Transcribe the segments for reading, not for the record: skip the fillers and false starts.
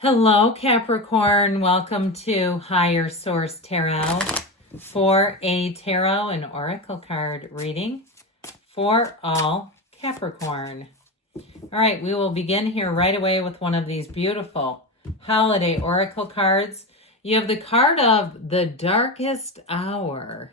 Hello, Capricorn. Welcome to Higher Source Tarot for a tarot and oracle card reading for all Capricorn. All right, we will begin here right away with one of these beautiful holiday oracle cards. You have the card of the darkest hour.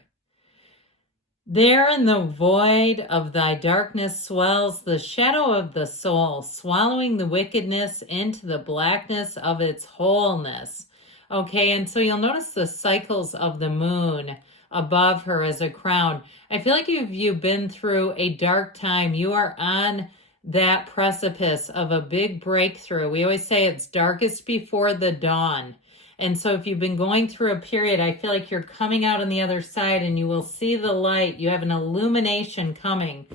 There in the void of thy darkness swells the shadow of the soul, swallowing the wickedness into the blackness of its wholeness. Okay, and so you'll notice the cycles of the moon above her as a crown. I feel like if you've been through a dark time, you are on that precipice of a big breakthrough. We always say it's darkest before the dawn. And so if you've been going through a period, I feel like you're coming out on the other side and you will see the light. You have an illumination coming.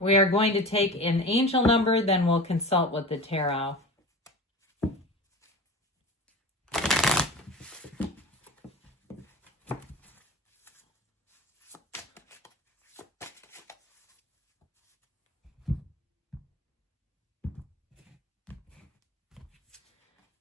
We are going to take an angel number, then we'll consult with the tarot.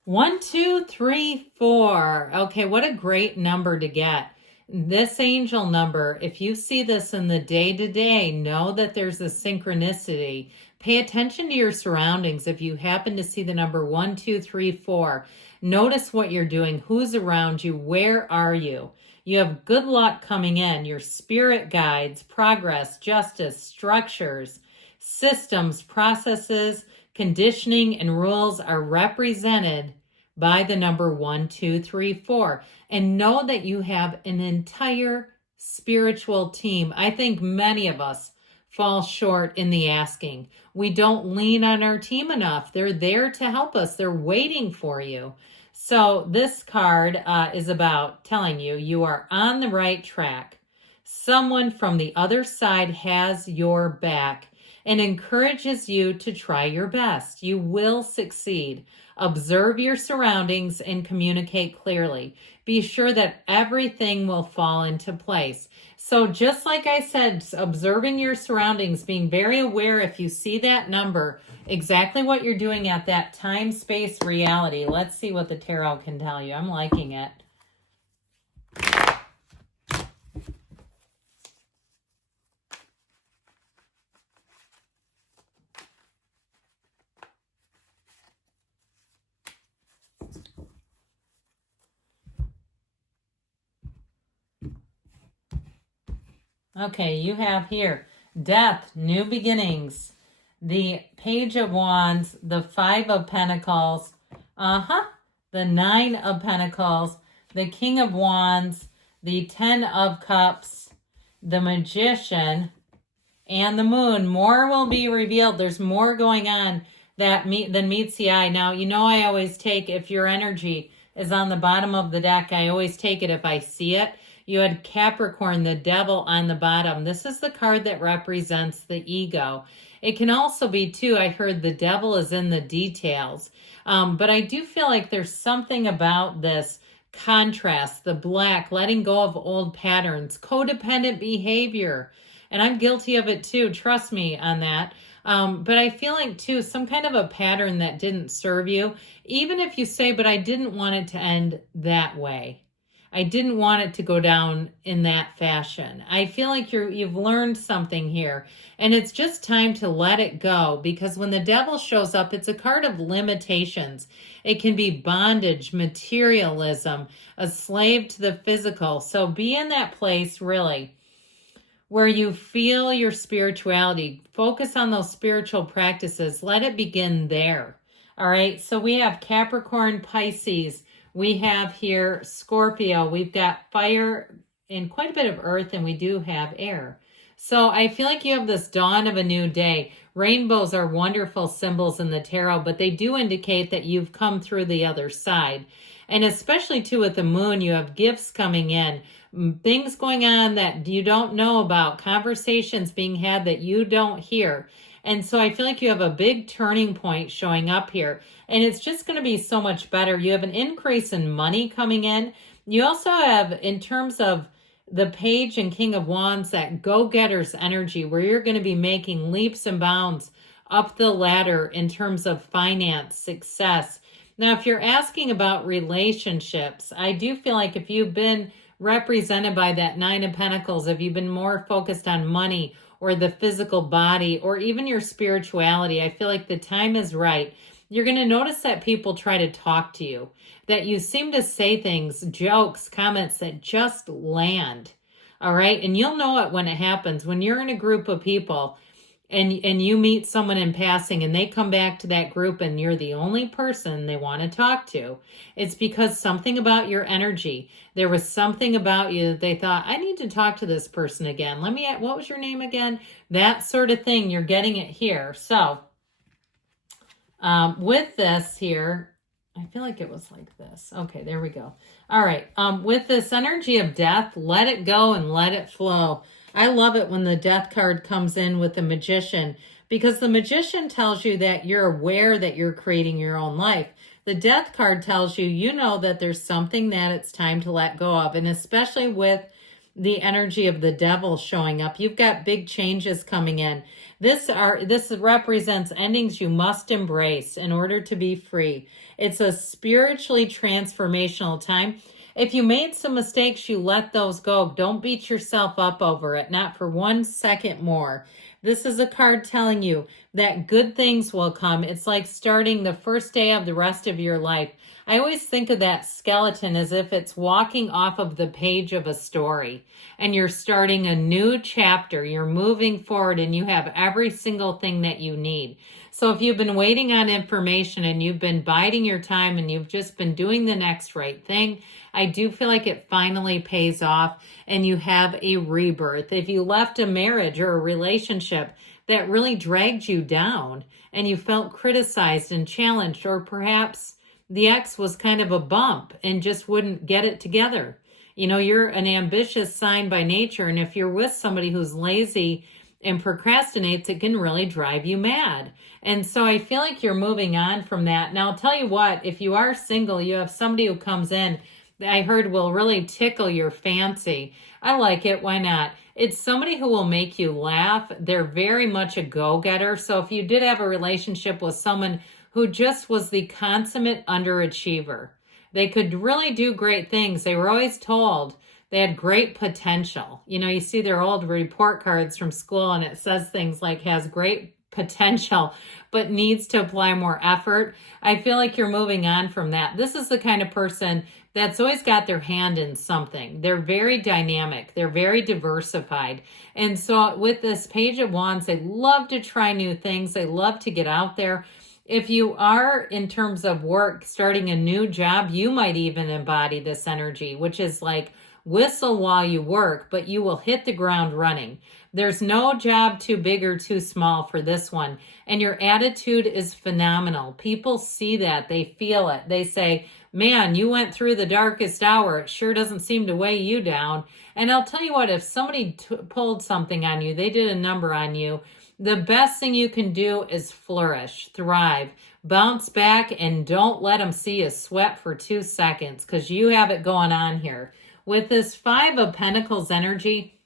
One, two, three, four. Okay, what a great number to get. This angel number, if you see this in the day-to-day, know that there's a synchronicity. Pay attention to your surroundings. If you happen to see the number 1, 2, 3, 4, notice what you're doing, who's around you, where are you? You have good luck coming in. Your spirit guides, progress, justice, structures, systems, processes, conditioning, and rules are represented by the number 1, 2, 3, 4. And know that you have an entire spiritual team. I think many of us fall short in the asking. We don't lean on our team enough. They're there to help us. They're waiting for you. So this card is about telling you you are on the right track. Someone from the other side has your back and encourages you to try your best. You will succeed. Observe your surroundings and communicate clearly. Be sure that everything will fall into place. So just like I said, observing your surroundings, being very aware if you see that number, exactly what you're doing at that time, space, reality. Let's see what the tarot can tell you. I'm liking it. Okay, you have here death, new beginnings, the Page of Wands, the 5 of Pentacles, the 9 of Pentacles, the King of Wands, the 10 of Cups, the Magician, and the Moon. More will be revealed. There's more going on than meets the eye. Now, you know I always take, if your energy is on the bottom of the deck, I always take it if I see it. You had Capricorn, the devil, on the bottom. This is the card that represents the ego. It can also be, too, I heard the devil is in the details. But I do feel like there's something about this contrast, the black, letting go of old patterns, codependent behavior. And I'm guilty of it, too. Trust me on that. But I feel like, too, some kind of a pattern that didn't serve you. Even if you say, but I didn't want it to end that way. I didn't want it to go down in that fashion. I feel like you've learned something here, and it's just time to let it go, because when the devil shows up, it's a card of limitations. It can be bondage, materialism, a slave to the physical. So be in that place, really, where you feel your spirituality. Focus on those spiritual practices. Let it begin there. All right, so we have Capricorn, Pisces. We have here Scorpio. We've got fire and quite a bit of earth, and we do have air. So I feel like you have this dawn of a new day. Rainbows are wonderful symbols in the tarot, but they do indicate that you've come through the other side. And especially, too, with the moon, you have gifts coming in, things going on that you don't know about, conversations being had that you don't hear. And so I feel like you have a big turning point showing up here. And it's just going to be so much better. You have an increase in money coming in. You also have, in terms of the Page and King of Wands, that go-getter's energy, where you're going to be making leaps and bounds up the ladder in terms of finance, success. Now, if you're asking about relationships, I do feel like if you've been represented by that Nine of Pentacles, if you've been more focused on money or the physical body or even your spirituality, I feel like the time is right. You're going to notice that people try to talk to you, that you seem to say things, jokes, comments that just land. All right. And you'll know it when it happens. When you're in a group of people and you meet someone in passing and they come back to that group and you're the only person they want to talk to, it's because something about your energy, there was something about you that they thought, I need to talk to this person again. What was your name again? That sort of thing. You're getting it here. So with this here, I feel like it was like this. Okay, there we go. All right. With this energy of death, let it go and let it flow. I love it when the death card comes in with the magician, because the magician tells you that you're aware that you're creating your own life. The death card tells you, you know that there's something that it's time to let go of. And especially with the energy of the devil showing up, you've got big changes coming in. This represents endings you must embrace in order to be free. It's a spiritually transformational time. If you made some mistakes, you let those go. Don't beat yourself up over it, not for 1 second more. This is a card telling you that good things will come. It's like starting the first day of the rest of your life. I always think of that skeleton as if it's walking off of the page of a story and you're starting a new chapter. You're moving forward and you have every single thing that you need. So if you've been waiting on information and you've been biding your time and you've just been doing the next right thing, I do feel like it finally pays off and you have a rebirth. If you left a marriage or a relationship that really dragged you down and you felt criticized and challenged, or perhaps the ex was kind of a bump and just wouldn't get it together. You know, you're an ambitious sign by nature, and if you're with somebody who's lazy and procrastinates, it can really drive you mad. And so I feel like you're moving on from that. Now, I'll tell you what, if you are single, you have somebody who comes in that I heard will really tickle your fancy. I like it. Why not? It's somebody who will make you laugh. They're very much a go-getter. So if you did have a relationship with someone who just was the consummate underachiever, they could really do great things. They were always told they had great potential. You know, you see their old report cards from school and it says things like has great potential, but needs to apply more effort. I feel like you're moving on from that. This is the kind of person that's always got their hand in something. They're very dynamic. They're very diversified. And so with this Page of Wands, they love to try new things. They love to get out there. If you are, in terms of work, starting a new job, you might even embody this energy, which is like whistle while you work, but you will hit the ground running. There's no job too big or too small for this one. And your attitude is phenomenal. People see that. They feel it. They say, man, you went through the darkest hour. It sure doesn't seem to weigh you down. And I'll tell you what, if somebody pulled something on you, they did a number on you, the best thing you can do is flourish, thrive, bounce back, and don't let them see you sweat for 2 seconds, because you have it going on here. With this Five of Pentacles energy,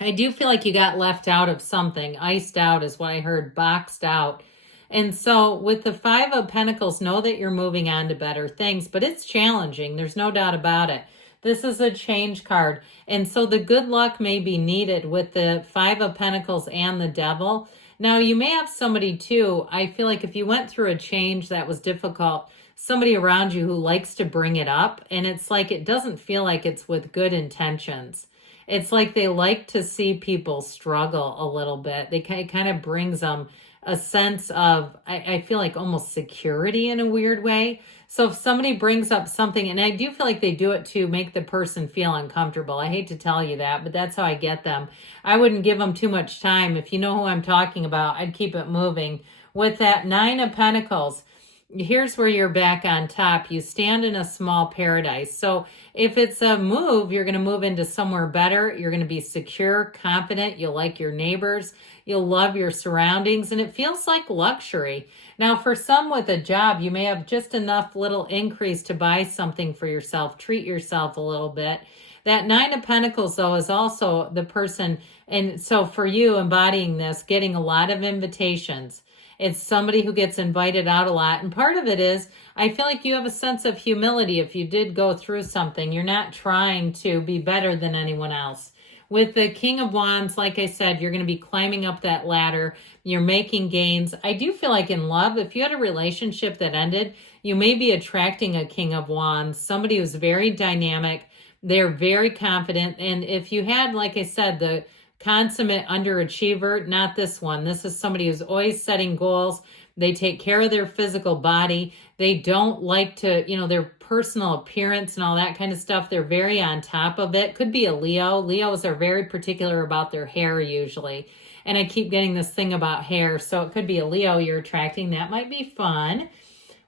I do feel like you got left out of something. Iced out is what I heard, boxed out. And so with the Five of Pentacles, know that you're moving on to better things, but it's challenging. There's no doubt about it. This is a change card. And so the good luck may be needed with the Five of Pentacles and the Devil. Now, you may have somebody too. I feel like if you went through a change that was difficult, somebody around you who likes to bring it up. And it's like, it doesn't feel like it's with good intentions. It's like they like to see people struggle a little bit. It kind of brings them a sense of, I feel like almost security in a weird way. So if somebody brings up something, and I do feel like they do it to make the person feel uncomfortable. I hate to tell you that, but that's how I get them. I wouldn't give them too much time. If you know who I'm talking about, I'd keep it moving. With that Nine of Pentacles, here's where you're back on top. You stand in a small paradise. So if it's a move, you're going to move into somewhere better. You're going to be secure, confident. You'll like your neighbors. You'll love your surroundings. And it feels like luxury. Now, for some with a job, you may have just enough little increase to buy something for yourself. Treat yourself a little bit. That Nine of Pentacles, though, is also the person. And so for you embodying this, getting a lot of invitations. It's somebody who gets invited out a lot. And part of it is, I feel like you have a sense of humility if you did go through something. You're not trying to be better than anyone else. With the King of Wands, like I said, you're going to be climbing up that ladder. You're making gains. I do feel like in love, if you had a relationship that ended, you may be attracting a King of Wands, somebody who's very dynamic. They're very confident. And if you had, like I said, the consummate underachiever, not this one. This is somebody who's always setting goals. They take care of their physical body. They don't like to, their personal appearance and all that kind of stuff. They're very on top of it. Could be a Leo. Leos are very particular about their hair usually. And I keep getting this thing about hair. So it could be a Leo you're attracting. That might be fun.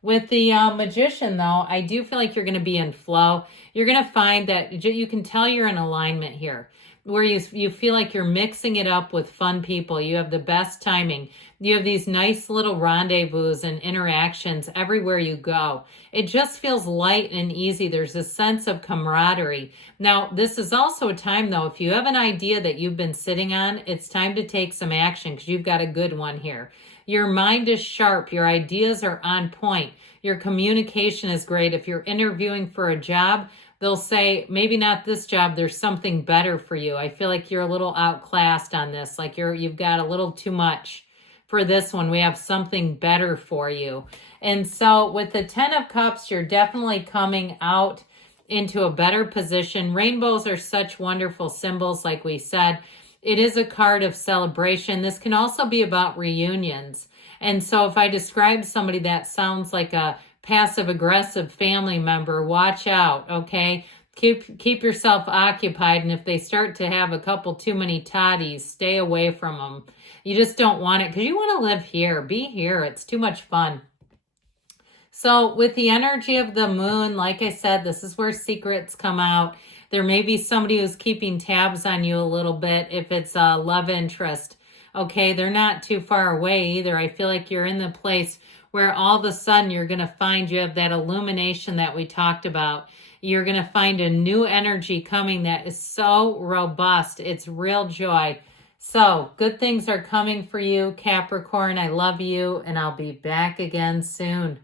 With the Magician, though, I do feel like you're going to be in flow. You're going to find that you can tell you're in alignment here, where you feel like you're mixing it up with fun people. You have the best timing. You have these nice little rendezvous and interactions everywhere you go. It just feels light and easy. There's a sense of camaraderie. Now, this is also a time, though, if you have an idea that you've been sitting on, it's time to take some action because you've got a good one here. Your mind is sharp. Your ideas are on point. Your communication is great. If you're interviewing for a job, they'll say, maybe not this job, there's something better for you. I feel like you're a little outclassed on this. Like you've got a little too much for this one. We have something better for you. And so with the 10 of Cups, you're definitely coming out into a better position. Rainbows are such wonderful symbols, like we said. It is a card of celebration. This can also be about reunions. And so if I describe somebody that sounds like a passive-aggressive family member, watch out, okay? Keep yourself occupied, and if they start to have a couple too many toddies, stay away from them. You just don't want it, because you want to live here. Be here. It's too much fun. So with the energy of the moon, like I said, this is where secrets come out. There may be somebody who's keeping tabs on you a little bit if it's a love interest. Okay, they're not too far away either. I feel like you're in the place where all of a sudden you're going to find you have that illumination that we talked about. You're going to find a new energy coming that is so robust. It's real joy. So good things are coming for you, Capricorn. I love you, and I'll be back again soon.